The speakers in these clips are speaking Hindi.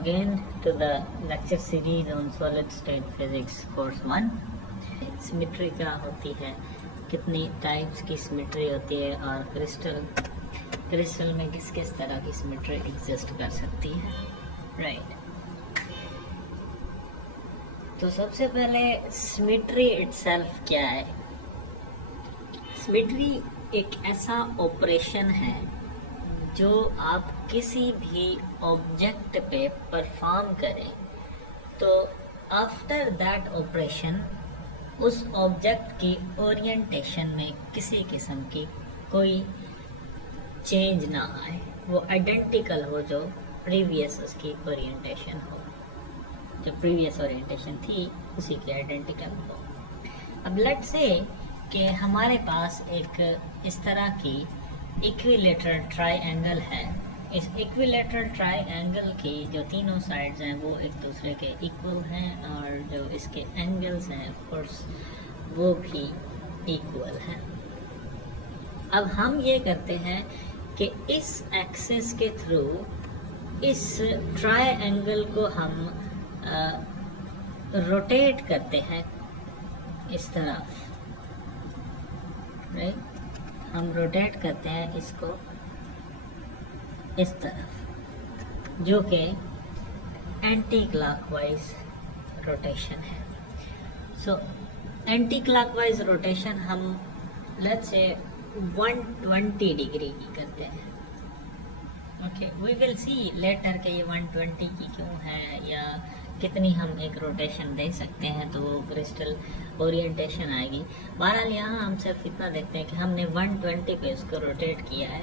again to the lecture series on solid state physics course 1. Symmetry क्या होती है, कितनी टाइप्स की सिमेट्री होती है और क्रिस्टल में किस किस तरह की सिमेट्री एग्जिस्ट कर सकती है, राइट। तो सबसे पहले सिमेट्री इटसेल्फ क्या है। सिमेट्री एक ऐसा ऑपरेशन है जो आप किसी भी ऑब्जेक्ट पे परफॉर्म करें तो आफ्टर दैट ऑपरेशन उस ऑब्जेक्ट की ओरिएंटेशन में किसी किस्म की कोई चेंज ना आए, वो आइडेंटिकल हो जो प्रीवियस उसकी ओरिएंटेशन हो, जो प्रीवियस ओरिएंटेशन थी उसी की आइडेंटिकल हो। अब लेट्स से कि हमारे पास एक इस तरह की इक्विलेटरल ट्राइएंगल है। इस इक्विलेटरल ट्राइएंगल की जो तीनों साइड्स हैं वो एक दूसरे के इक्वल हैं और जो इसके एंगल्स हैं ऑफ कोर्स वो भी इक्वल हैं। अब हम ये करते हैं कि इस एक्सिस के थ्रू इस ट्राइएंगल को हम रोटेट करते हैं इस तरफ, राइट। हम रोटेट करते हैं इसको इस तरफ, जो कि एंटी क्लॉकवाइज रोटेशन है। सो एंटी क्लॉकवाइज रोटेशन हम लेट्स से 120 डिग्री की करते हैं। Okay, we will see later के ये 120 की क्यों है या कितनी हम एक रोटेशन दे सकते हैं तो वो क्रिस्टल ओरिएंटेशन आएगी। बहरहाल यहाँ हम सिर्फ इतना देखते हैं कि हमने 120 पे उसको रोटेट किया है।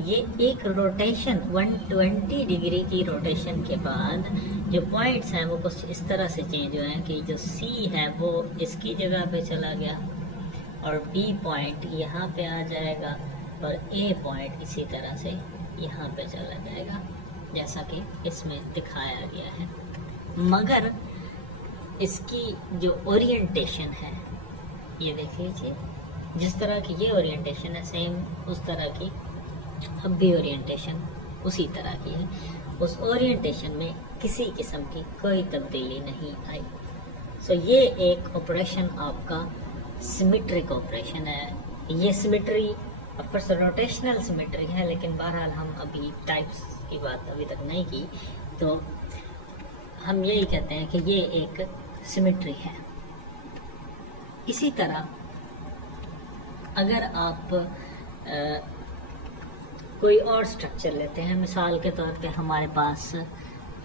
ये एक रोटेशन 120 डिग्री की रोटेशन के बाद जो पॉइंट्स हैं वो कुछ इस तरह से चेंज हुए हैं कि जो सी है वो इसकी जगह पे चला गया और बी पॉइंट यहाँ पे आ जाएगा और ए पॉइंट इसी तरह से यहाँ पे चला जाएगा, जैसा कि इसमें दिखाया गया है। मगर इसकी जो ओरिएंटेशन है ये देख लीजिए, जिस तरह की ये ओरिएंटेशन है सेम उस तरह की अब भी ओरिएंटेशन उसी तरह की है। उस ओरिएंटेशन में किसी किस्म की कोई तब्दीली नहीं आई। सो ये एक ऑपरेशन आपका सिमेट्रिक ऑपरेशन है। ये symmetry of course rotational symmetry है, लेकिन बहरहाल हम अभी टाइप्स की बात अभी तक नहीं की, तो हम यही कहते हैं कि ये एक सिमेट्री है। इसी तरह अगर आप कोई और स्ट्रक्चर लेते हैं, मिसाल के तौर पे हमारे पास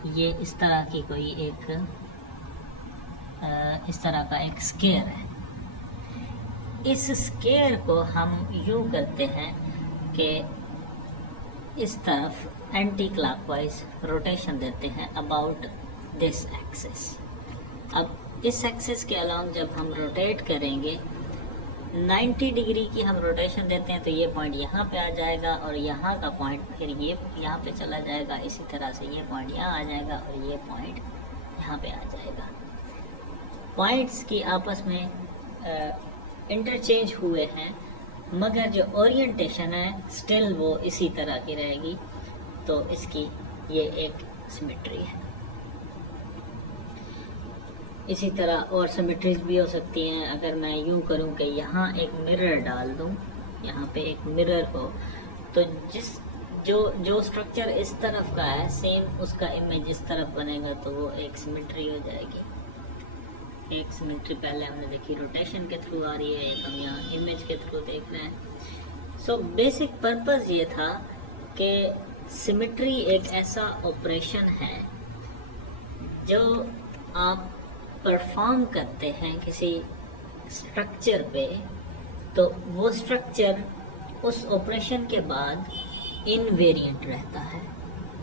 ये इस तरह की कोई एक इस तरह का एक स्केयर है। इस स्केयर को हम यूं करते हैं कि इस तरफ एंटी क्लॉकवाइज रोटेशन देते हैं अबाउट दिस एक्सिस। अब इस एक्सिस के अलोंग जब हम रोटेट करेंगे 90 डिग्री की हम रोटेशन देते हैं तो ये पॉइंट यहाँ पे आ जाएगा और यहाँ का पॉइंट फिर ये यहाँ पे चला जाएगा। इसी तरह से ये पॉइंट यहाँ आ जाएगा और ये पॉइंट यहाँ पे आ जाएगा। पॉइंट्स की आपस में इंटरचेंज हुए हैं, मगर जो ओरिएंटेशन है स्टिल वो इसी तरह की रहेगी। तो इसकी ये एक सिमेट्री है। इसी तरह और सिमेट्रीज भी हो सकती हैं। अगर मैं यूं करूं कि यहाँ एक मिरर डाल दूं, यहाँ पे एक मिरर हो, तो जो स्ट्रक्चर इस तरफ का है सेम उसका इमेज इस तरफ बनेगा, तो वो एक सिमेट्री हो जाएगी। एक सिमेट्री पहले हमने देखी रोटेशन के थ्रू आ रही है, एक हम यहाँ इमेज के थ्रू देख रहे हैं। सो बेसिक पर्पस ये था कि सिमेट्री एक ऐसा ऑपरेशन है जो आप परफॉर्म करते हैं किसी स्ट्रक्चर पे, तो वो स्ट्रक्चर उस ऑपरेशन के बाद इनवेरिएंट रहता है,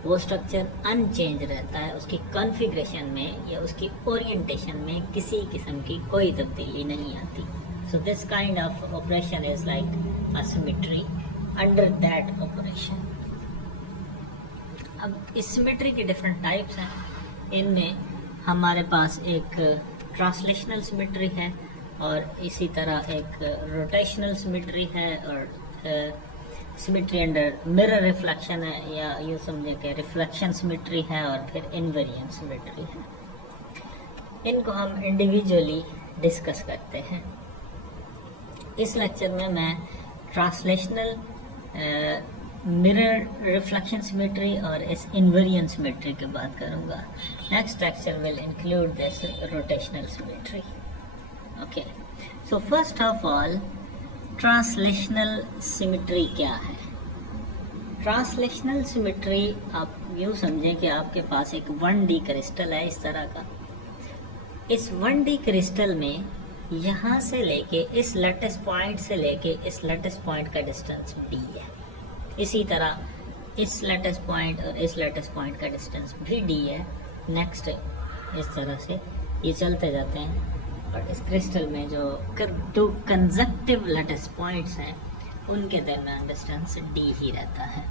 वो स्ट्रक्चर अनचेंज रहता है, उसकी कॉन्फ़िगरेशन में या उसकी ओरिएंटेशन में किसी किस्म की कोई तब्दीली नहीं आती। So this kind of operation is like a symmetry under that operation. अब इस सिमेट्री के डिफरेंट टाइप्स हैं। इनमें हमारे पास एक ट्रांसलेशनल सिमेट्री है और इसी तरह एक रोटेशनल सिमेट्री है और सिमेट्री अंडर मिरर रिफ्लेक्शन है, या यूँ समझे कि रिफ्लेक्शन सिमेट्री है, और फिर इनवेरिएंट सिमेट्री है। इनको हम इंडिविजुअली डिस्कस करते हैं। इस लेक्चर में मैं ट्रांसलेशनल मिरर रिफ्लेक्शन सिमेट्री और इस इनवेरिएंट सिमेट्री की बात करूंगा। Next lecture will include this rotational symmetry. Okay, so first of all translational symmetry क्या है? ट्रांसलेशनल सिमेट्री आप यूँ समझें कि आपके पास एक 1D क्रिस्टल है इस तरह का। इस 1D क्रिस्टल में यहाँ से लेके इस लैटिस पॉइंट से लेके इस लैटिस पॉइंट का डिस्टेंस d है। इसी तरह इस लैटिस पॉइंट और इस लैटिस पॉइंट का डिस्टेंस भी d है। नेक्स्ट इस तरह से ये चलते जाते हैं, और इस क्रिस्टल में जो दो कंजक्टिव लैटिस पॉइंट्स हैं उनके दरमियान डिस्टेंस d ही रहता है।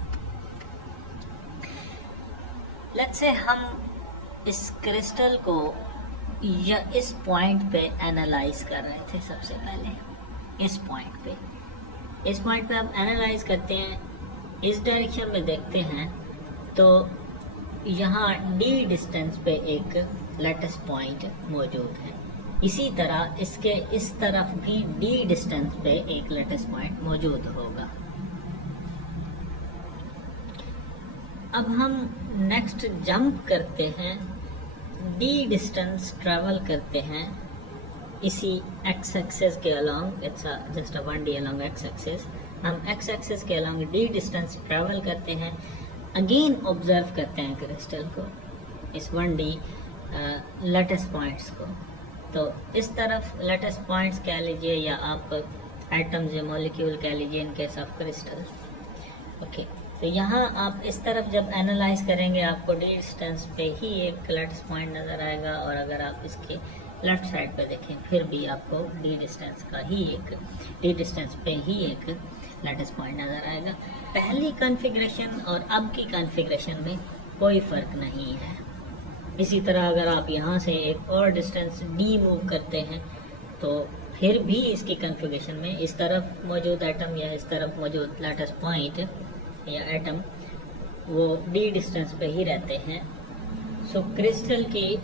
लेट्स से हम इस क्रिस्टल को या इस पॉइंट पे एनालाइज कर रहे थे। सबसे पहले इस पॉइंट पे हम एनालाइज करते हैं, इस डायरेक्शन में देखते हैं तो यहाँ d डिस्टेंस पे एक लैटिस पॉइंट मौजूद है। इसी तरह इसके इस तरफ भी d डिस्टेंस पे एक लैटिस पॉइंट मौजूद होगा। अब हम नेक्स्ट जंप करते हैं, d डिस्टेंस ट्रेवल करते हैं इसी x एक्सिस के along, it's just a 1D along x axis. हम x एक्सिस के अलोंग d डिस्टेंस ट्रेवल करते हैं, अगेन ऑब्जर्व करते हैं क्रिस्टल को, इस 1D लैटिस पॉइंट्स को। तो इस तरफ लैटिस पॉइंट्स कह लीजिए, या आप एटम्स या मॉलिक्यूल कह लीजिए in case of crystal. Okay, तो यहाँ आप इस तरफ जब एनालाइज करेंगे आपको d डिस्टेंस पे ही एक लैटिस पॉइंट नज़र आएगा, और अगर आप इसके लेफ्ट साइड पे देखें फिर भी आपको d डिस्टेंस पे ही एक लैटिस पॉइंट नज़र आएगा। पहली कॉन्फ़िगरेशन और अब की कॉन्फ़िगरेशन में कोई फ़र्क नहीं है। इसी तरह अगर आप यहाँ से एक और डिस्टेंस d मूव करते हैं तो फिर भी इसकी कॉन्फ़िगरेशन में इस तरफ मौजूद एटम या इस तरफ मौजूद लैटिस पॉइंट या एटम वो d डिस्टेंस पे ही रहते हैं। सो क्रिस्टल की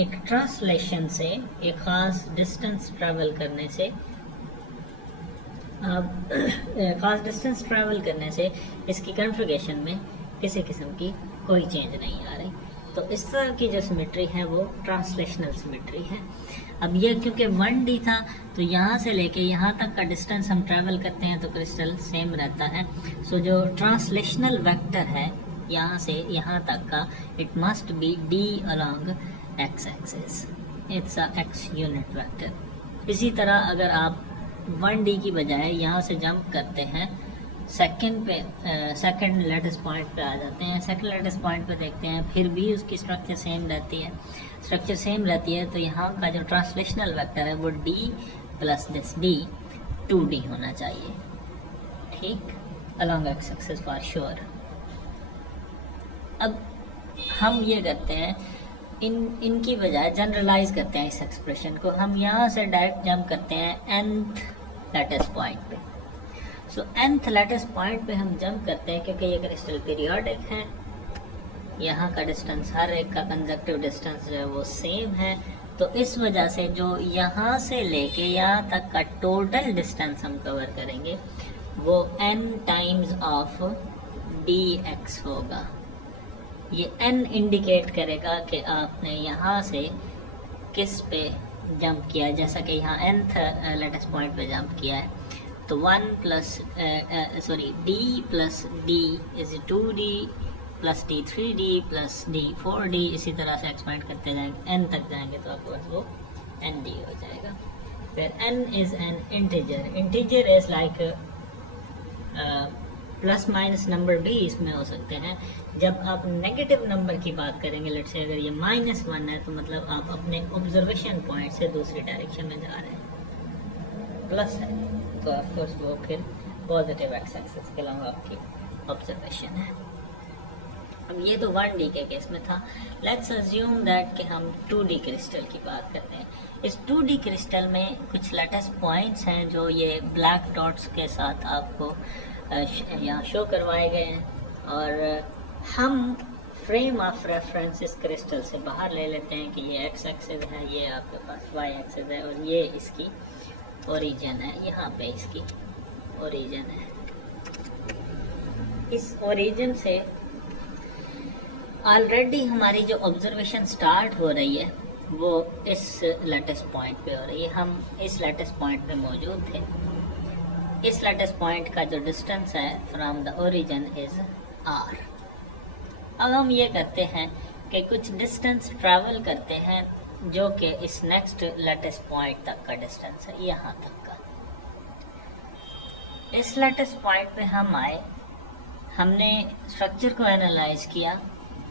एक ट्रांसलेशन से, एक ख़ास डिस्टेंस ट्रैवल करने से, इसकी कॉन्फ़िगरेशन में किसी किस्म की कोई चेंज नहीं आ रही। तो इस तरह की जो सिमेट्री है वो ट्रांसलेशनल सिमेट्री है। अब ये क्योंकि 1D था तो यहाँ से लेके यहाँ तक का डिस्टेंस हम ट्रैवल करते हैं तो क्रिस्टल सेम रहता है। सो जो ट्रांसलेशनल वेक्टर है यहाँ से यहाँ तक का, it must B d along x axis, it's a x unit vector. इसी तरह अगर आप 1D की बजाय यहाँ से जंप करते हैं सेकंड लैटिस पॉइंट पे आ जाते हैं, सेकंड लैटिस पॉइंट पे देखते हैं फिर भी उसकी स्ट्रक्चर सेम रहती है, तो यहाँ का जो ट्रांसलेशनल वेक्टर है वो d plus this d 2D होना चाहिए, ठीक, along x axis for sure. अब हम ये करते हैं, इनकी बजाय जनरलाइज करते हैं इस एक्सप्रेशन को। हम यहाँ से डायरेक्ट जंप करते हैं nth लैटिस पॉइंट पे। सो nth लैटिस पॉइंट पे हम जंप करते हैं क्योंकि ये क्रिस्टल पीरियोडिक है, यहाँ का डिस्टेंस, हर एक का कंजक्टिव डिस्टेंस जो है वो सेम है। तो इस वजह से जो यहाँ से लेके यहाँ तक का टोटल डिस्टेंस हम कवर करेंगे वो n टाइम्स ऑफ dx होगा। ये n इंडिकेट करेगा कि आपने यहाँ से किस पे जंप किया, जैसा कि यहाँ nth लैटिस पॉइंट पे जंप किया है। तो d plus d is 2d plus d 3d plus d 4d, इसी तरह से एक्सपेंड करते जाएंगे, n तक जाएंगे तो आपको बस वो nd हो जाएगा। फिर n is an integer is like plus minus number भी इसमें हो सकते हैं। जब आप नेगेटिव नंबर की बात करेंगे, लेट्स से अगर ये -1 है तो मतलब आप अपने ऑब्जर्वेशन पॉइंट से दूसरी डायरेक्शन में जा रहे हैं, प्लस है तो ऑफकोर्स वो फिर पॉजिटिव एक्स एक्सिस के अलावा आपकी ऑब्जर्वेशन है। अब ये तो 1D के केस में था। लेट्स अज्यूम दैट कि हम 2D क्रिस्टल की बात करते हैं। इस 2D क्रिस्टल में कुछ लैटिस पॉइंट्स हैं जो ये ब्लैक डॉट्स के साथ आपको यहाँ शो करवाए गए हैं। और हम फ्रेम ऑफ रेफरेंस इस क्रिस्टल से बाहर ले लेते हैं कि ये एक्स एक्सिस है, ये आपके पास वाई एक्सिस है, और ये इसकी ओरिजिन है, यहाँ पे इसकी ओरिजिन है। इस ओरिजिन से ऑलरेडी हमारी जो ऑब्जर्वेशन स्टार्ट हो रही है वो इस लैटिस पॉइंट पे हो रही है। हम इस लैटिस पॉइंट पे मौजूद थे। इस लैटिस पॉइंट का जो डिस्टेंस है from the origin is r। अब हम ये करते हैं कि कुछ डिस्टेंस ट्रैवल करते हैं जो कि इस नेक्स्ट लैटिस पॉइंट तक का डिस्टेंस है, यहाँ तक का। इस लैटिस पॉइंट पे हम आए, हमने स्ट्रक्चर को एनालाइज किया।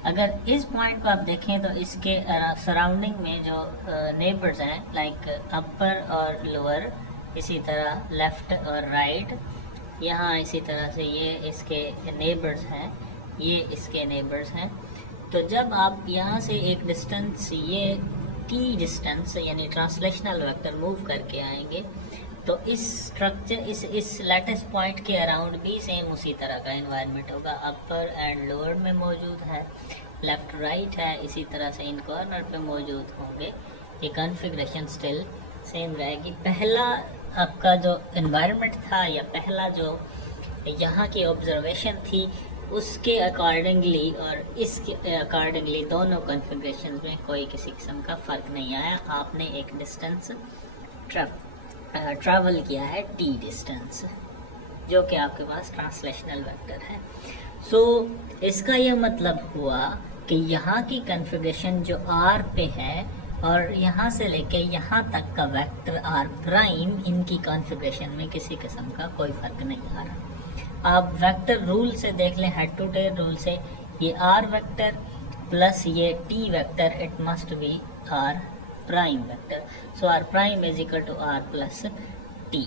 अगर इस पॉइंट को आप देखें तो इसके सराउंडिंग में जो नेबर्स हैं लाइक अपर और लोअर, इसी तरह लेफ्ट और राइट, यहाँ इसी तरह से ये इसके नेबर्स हैं, ये इसके नेबर्स हैं। तो जब आप यहाँ से एक डिस्टेंस, ये t डिस्टेंस यानी ट्रांसलेशनल वेक्टर मूव करके आएंगे तो इस स्ट्रक्चर इस लैटिस पॉइंट के अराउंड भी सेम उसी तरह का एनवायरनमेंट होगा। अपर एंड लोअर में मौजूद है, लेफ्ट राइट है, इसी तरह से इन कॉर्नर पे मौजूद होंगे। ये कॉन्फ़िगरेशन स्टिल सेम रहेगी। पहला आपका जो एनवायरनमेंट था या पहला जो यहाँ की ऑब्जर्वेशन थी उसके अकॉर्डिंगली और इसके अकॉर्डिंगली दोनों कॉन्फ़िगरेशन में कोई किसी किस्म का फ़र्क नहीं आया। आपने एक डिस्टेंस ट्रैवल किया है t डिस्टेंस, जो कि आपके पास ट्रांसलेशनल वेक्टर है। सो इसका यह मतलब हुआ कि यहाँ की कॉन्फ़िगरेशन जो r पे है और यहाँ से लेके यहाँ तक का वेक्टर r प्राइम, इनकी कॉन्फ़िगरेशन में किसी किस्म का कोई फ़र्क नहीं आ रहा। आप वेक्टर रूल से देख लें, हेड टू टेल रूल से, ये r वेक्टर प्लस ये t vector, it must be r prime vector. So r prime is equal to r plus t,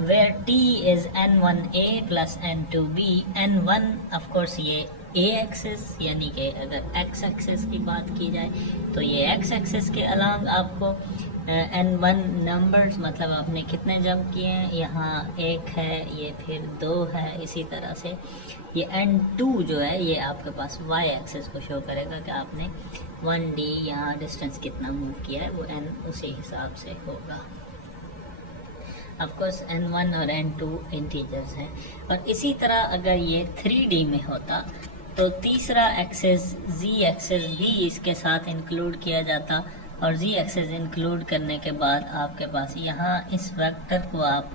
where t is n1a plus n2b। n1 of course ये a एक्सिस यानी कि अगर x एक्सिस की बात की जाए तो ये x एक्सिस के अलॉन्ग आपको n1 नंबर्स, मतलब आपने कितने जंप किए हैं, यहाँ एक है, ये फिर 2 है, इसी तरह से ये n2 जो है ये आपके पास y एक्सिस को शो करेगा कि आपने 1d यहाँ डिस्टेंस कितना मूव किया है, वो n उसी हिसाब से होगा। ऑफकोर्स n1 और n2 इंटीजर्स हैं। और इसी तरह अगर ये 3d में होता तो तीसरा एक्सिस z एक्सिस भी इसके साथ इंक्लूड किया जाता, और z एक्सिस इंक्लूड करने के बाद आपके पास यहाँ इस वेक्टर को आप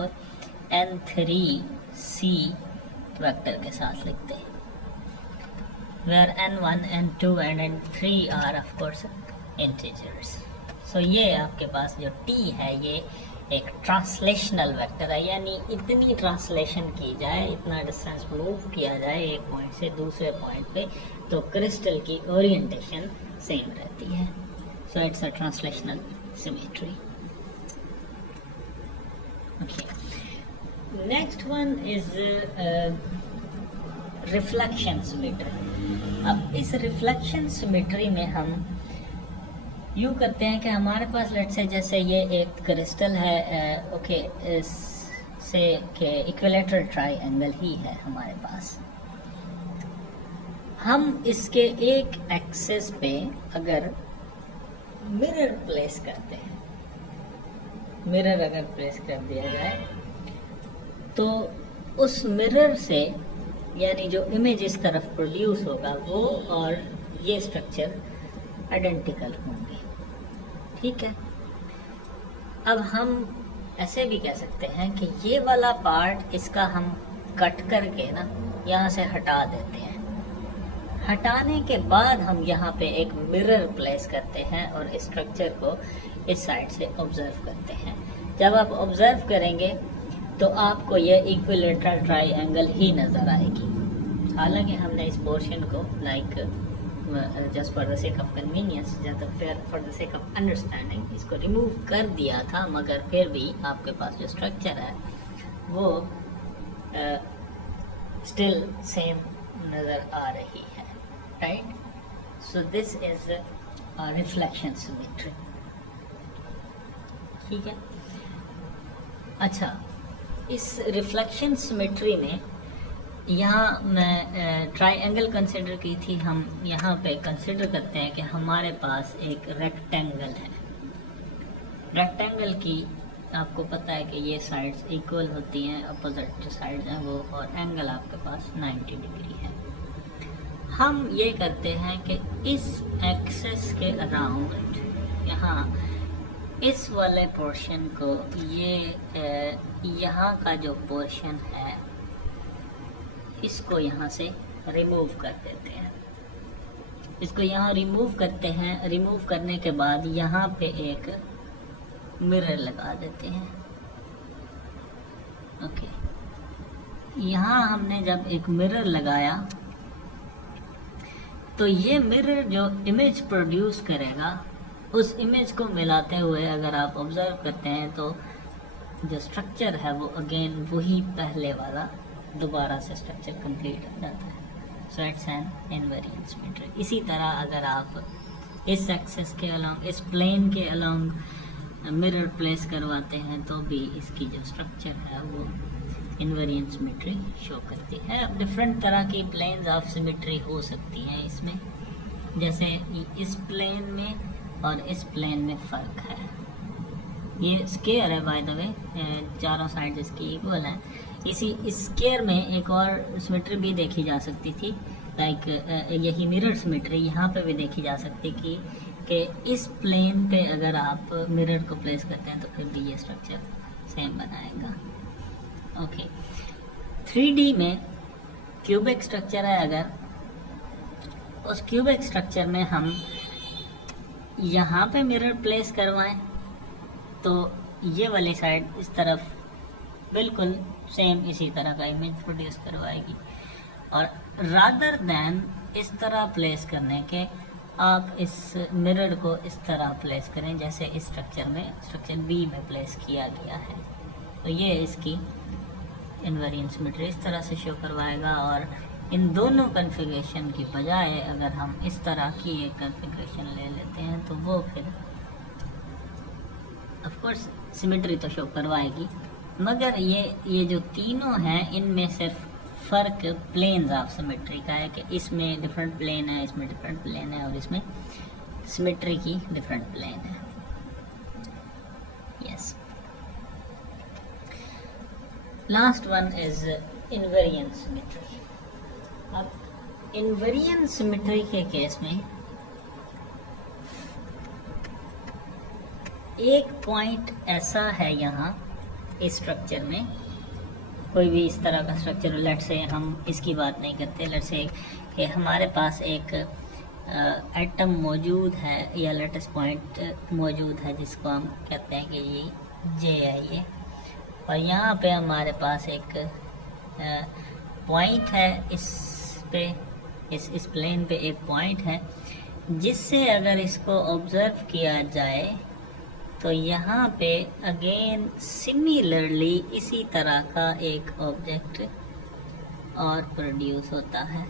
n3c वेक्टर के साथ लिखते हैं, where n1, n2 and n3 are of course integers। सो ये आपके पास जो t है ये एक ट्रांसलेशनल वेक्टर है, यानी इतनी ट्रांसलेशन की जाए, इतना डिस्टेंस मूव किया जाए एक पॉइंट से दूसरे पॉइंट पे, तो क्रिस्टल की ओरिएंटेशन सेम रहती है। So it's a translational symmetry. Okay, next one is reflection symmetry. अब इस रिफ्लेक्शन सिमेट्री में हम यूँ करते हैं कि हमारे पास लेट से जैसे ये एक क्रिस्टल है, ओके, से के इक्विलेटरल ट्राइएंगल ही है हमारे पास। हम इसके एक एक्सिस पे अगर मिरर प्लेस करते हैं, मिरर अगर प्लेस कर दिया जाए तो उस मिरर से यानी जो इमेज इस तरफ प्रोड्यूस होगा वो और ये स्ट्रक्चर आइडेंटिकल होंगे। ठीक है, अब हम ऐसे भी कह सकते हैं कि ये वाला पार्ट इसका हम कट करके ना यहाँ से हटा देते हैं। हटाने के बाद हम यहाँ पे एक मिरर प्लेस करते हैं और इस स्ट्रक्चर को इस साइड से ऑब्जर्व करते हैं। जब आप ऑब्जर्व करेंगे तो आपको ये इक्विलेटरल ट्राइएंगल ही नज़र आएगी। हालांकि हमने इस पोर्शन को just for the sake of convenience, for the sake of understanding इसको रिमूव कर दिया था, मगर फिर भी आपके पास जो स्ट्रक्चर है वो स्टिल सेम नज़र आ रही है, right. So this is reflection symmetry. ठीक है, अच्छा, इस रिफ्लेक्शन सिमेट्री में यहाँ मैं ट्राइंगल कंसिडर की थी, हम यहाँ पे कंसिडर करते हैं कि हमारे पास एक रेक्टेंगल है। रेक्टेंगल की आपको पता है कि ये साइड्स इक्वल होती हैं, अपोजिट जो साइड्स हैं वो, और एंगल आपके पास 90 डिग्री है। हम ये करते हैं कि इस एक्सेस के अराउंड यहाँ इस वाले पोर्शन को, ये यहाँ का जो पोर्शन है इसको यहाँ से रिमूव कर देते हैं। इसको यहाँ रिमूव करते हैं। रिमूव करने के बाद यहाँ पे एक मिरर लगा देते हैं। ओके, यहाँ हमने जब एक मिरर लगाया तो ये मिरर जो इमेज प्रोड्यूस करेगा, उस इमेज को मिलाते हुए अगर आप ऑब्जर्व करते हैं तो जो स्ट्रक्चर है वो अगेन वही पहले वाला दोबारा से स्ट्रक्चर कंप्लीट हो जाता है। So it's an invariant symmetry. इसी तरह अगर आप इस एक्सेस के अलोंग, इस प्लेन के अलोंग मिरर प्लेस करवाते हैं तो भी इसकी जो स्ट्रक्चर है वो इनवेरिएंट सिमेट्री शो करती है। अब डिफरेंट तरह की प्लेन्स ऑफ सिमेट्री हो सकती हैं इसमें, जैसे इस प्लेन में और इस प्लेन में फ़र्क है। ये स्केयर है बाय द वे, चारों साइड इसकी इक्वल हैं। इसी स्केयर में एक और सिमेट्री भी देखी जा सकती थी, लाइक यही मिरर सिमेट्री यहाँ पे भी देखी जा सकती कि इस प्लेन पे अगर आप मिरर को प्लेस करते हैं तो फिर भी ये स्ट्रक्चर सेम बनाएगा। ओके, 3D में क्यूबिक स्ट्रक्चर है, अगर उस क्यूबिक स्ट्रक्चर में हम यहाँ पे मिरर प्लेस करवाएं तो ये वाली साइड इस तरफ बिल्कुल सेम इसी तरह का इमेज प्रोड्यूस करवाएगी, और रादर देन इस तरह प्लेस करने के आप इस मिरर को इस तरह प्लेस करें जैसे इस स्ट्रक्चर में, स्ट्रक्चर बी में प्लेस किया गया है। तो ये इसकी इनवेरिएंट सिमेट्री इस तरह से शो करवाएगा। और इन दोनों कन्फिग्रेशन की बजाय अगर हम इस तरह की एक कन्फिग्रेशन ले लेते हैं तो वो फिर ऑफ कोर्स सिमेट्री तो शो करवाएगी, मगर ये जो तीनों हैं इनमें सिर्फ फ़र्क प्लेन्स ऑफ सिमेट्री का है कि इसमें डिफरेंट प्लेन है, इसमें डिफरेंट प्लेन है, और इसमें सिमेट्री की डिफरेंट प्लेन है। Yes, last one is invariant symmetry. अब इनवेरिएंट सिमेट्री के केस में एक पॉइंट ऐसा है यहाँ इस स्ट्रक्चर में, कोई भी इस तरह का स्ट्रक्चर, लेट से हम इसकी बात नहीं करते, लेट से कि हमारे पास एक एटम मौजूद है या लेटेस्ट पॉइंट मौजूद है जिसको हम कहते हैं कि ये जे है ये, और यहाँ पे हमारे पास एक पॉइंट है, इस पे इस प्लेन पे एक पॉइंट है जिससे अगर इसको ऑब्जर्व किया जाए तो यहाँ पे अगेन सिमिलरली इसी तरह का एक ऑब्जेक्ट और प्रोड्यूस होता है।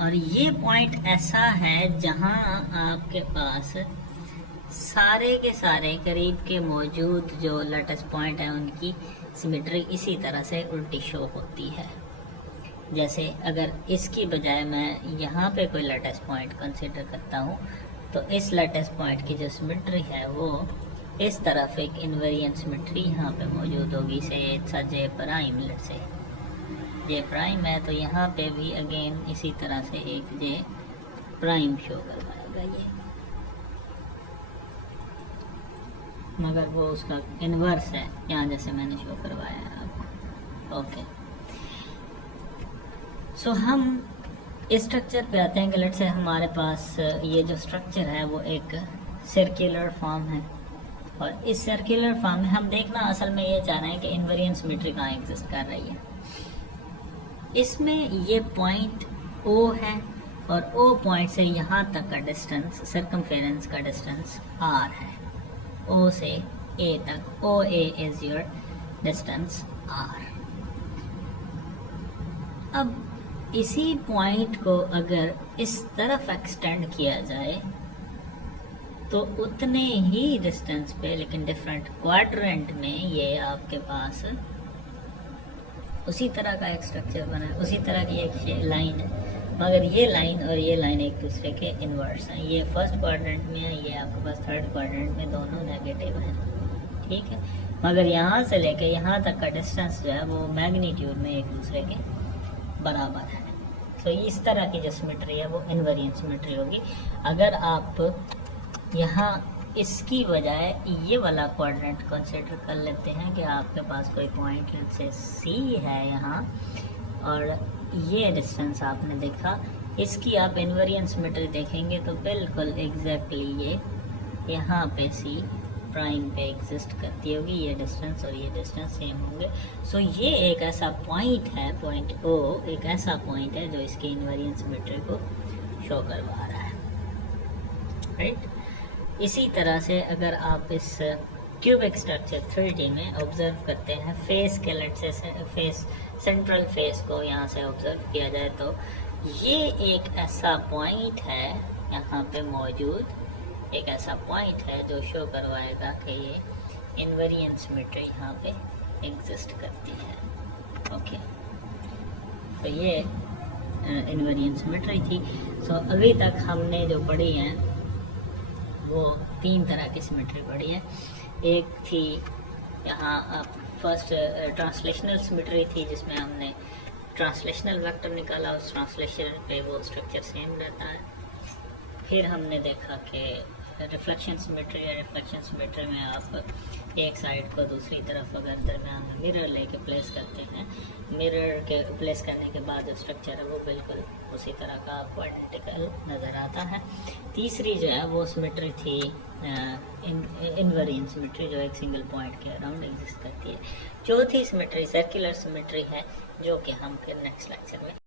और ये पॉइंट ऐसा है जहाँ आपके पास सारे के सारे करीब के मौजूद जो लेटेस्ट पॉइंट है उनकी सिमेट्री इसी तरह से उल्टी शो होती है। जैसे अगर इसकी बजाय मैं यहाँ पे कोई लेटेस्ट पॉइंट कंसिडर करता हूँ तो इस लेटेस्ट पॉइंट की जो सिमेट्री है वो इस तरफ एक इनवेरिएंट सिमेट्री यहाँ पे मौजूद होगी, से अच्छा जे प्राइम, लेट से जे प्राइम है तो यहाँ पे भी अगेन इसी तरह से एक जे प्राइम शो करवाएगा ये, मगर वो उसका इन्वर्स है यहाँ जैसे मैंने शो करवाया है आपको। ओके, सो हम इस स्ट्रक्चर पे आते हैं कि लेट से हमारे पास ये जो स्ट्रक्चर है वो एक सर्कुलर फॉर्म है, और इस सर्कुलर फॉर्म में हम देखना असल में ये चाह रहे हैं कि इनवेरिएंट सिमेट्री कहाँ एग्जिस्ट कर रही है। इसमें ये पॉइंट O है और O पॉइंट से यहाँ तक का डिस्टेंस, सर्कमफेरेंस का डिस्टेंस R है, O से A तक, OA is your distance R। अब इसी पॉइंट को अगर इस तरफ एक्सटेंड किया जाए तो उतने ही डिस्टेंस पे लेकिन डिफरेंट क्वाड्रेंट में ये आपके पास उसी तरह का एक स्ट्रक्चर बना है, उसी तरह की एक लाइन है, मगर ये लाइन और ये लाइन एक दूसरे के इन्वर्स हैं। ये फर्स्ट क्वाड्रेंट में है, ये आपके पास थर्ड क्वाड्रेंट में, दोनों नेगेटिव हैं, ठीक है। मगर यहाँ से लेके यहाँ तक का डिस्टेंस जो है वो मैग्नीट्यूड में एक दूसरे के बराबर है। तो इस तरह की जो सिमेट्री है वो इनवेरिएंट सिमेट्री होगी। अगर आप यहाँ इसकी बजाय ये वाला क्वाड्रेंट कंसिडर कर लेते हैं कि आपके पास कोई पॉइंट से सी है यहाँ, और ये डिस्टेंस आपने देखा, इसकी आप इनवेरिएंट सिमेट्री देखेंगे तो बिल्कुल एग्जैक्टली ये यहाँ पे सी प्राइम पे एग्जिस्ट करती होगी, ये डिस्टेंस और ये डिस्टेंस सेम होंगे। सो ये एक ऐसा पॉइंट है, पॉइंट ओ एक ऐसा पॉइंट है जो इसकी इनवेरिएंट सिमेट्री को शो करवा रहा है, राइट। इसी तरह से अगर आप इस क्यूबिक स्ट्रक्चर 3D में ऑब्जर्व करते हैं, फेस के लेट से फेस सेंट्रल फेस को यहाँ से ऑब्जर्व किया जाए तो ये एक ऐसा पॉइंट है यहाँ पे मौजूद, एक ऐसा पॉइंट है जो शो करवाएगा कि ये इनवेरिएंट सिमेट्री यहाँ पे एग्जिस्ट करती है, ओके। तो ये इनवेरिएंट सिमेट्री थी। सो अभी तक हमने जो पढ़ी है वो 3 तरह की सिमेट्री पढ़ी है। एक थी यहाँ फर्स्ट ट्रांसलेशनल सिमेट्री थी, जिसमें हमने ट्रांसलेशनल वेक्टर निकाला, उस ट्रांसलेशन पे वो स्ट्रक्चर सेम रहता है। फिर हमने देखा कि रिफ्लेक्शन सिमेट्री है, रिफ्लेक्शन सिमेट्री में आप एक साइड को दूसरी तरफ अगर दरम्यान मिरर लेके प्लेस करते हैं, मिरर के प्लेस करने के बाद जो स्ट्रक्चर है वो बिल्कुल उसी तरह का आपको आइडेंटिकल नज़र आता है। तीसरी जो है वो सिमेट्री थी इनवेरिएंट सिमेट्री, जो एक सिंगल पॉइंट के अराउंड एग्जिस्ट करती है। चौथी सिमेट्री सर्कुलर सिमेट्री है, जो कि हम फिर नेक्स्ट लेक्चर में